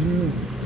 Hum.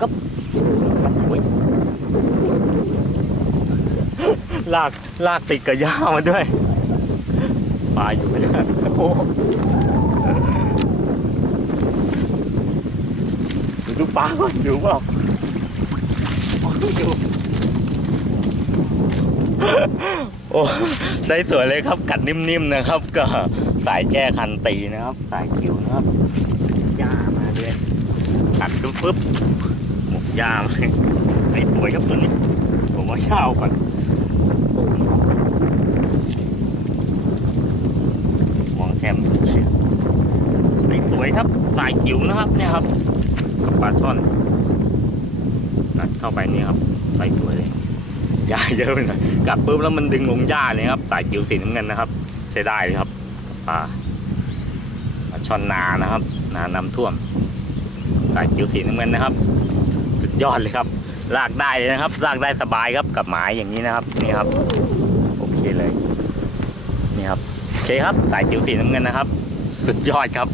ก็ลากลากติดกระย่ามาด้วยปลาอยู่ไม่ได้โอ้ดูปลาก่อนดูเปล่าโอ้ใส่สวยเลยครับ กัดนิ่มๆนะครับ ก็สายแก้คันตีนะครับ สายคิวนะครับย่ามาเลย กัดปุ๊บามาเลยไอ้สวยครับตัวนี้ผมว่าเช่าก่อนมองแคมเชียไอ้สวยครับสายจิ๋วนะครับเนี่ยครับกับปลาช่อนกัดเข้าไปนี่ครับใสสวยเลยหญ้าเยอะไปหน่อยกัดปุ๊บแล้วมันดึงลงหญ้าเลยครับสายจิ๋วสีน้ำเงินนะครับใช้ได้เลยครับปลาปลาช่อนนานะครับนาน้ำท่วม สายจิ๋วสีน้ำเงินนะครับ ยอดเลยครับ ลากได้เลยนะครับ ลากได้สบายครับกับหมายอย่างนี้นะครับ นี่ครับ โอเคเลย นี่ครับโอเคครับ สายจิ๋วสีน้ำเงินนะครับ สุดยอดครับ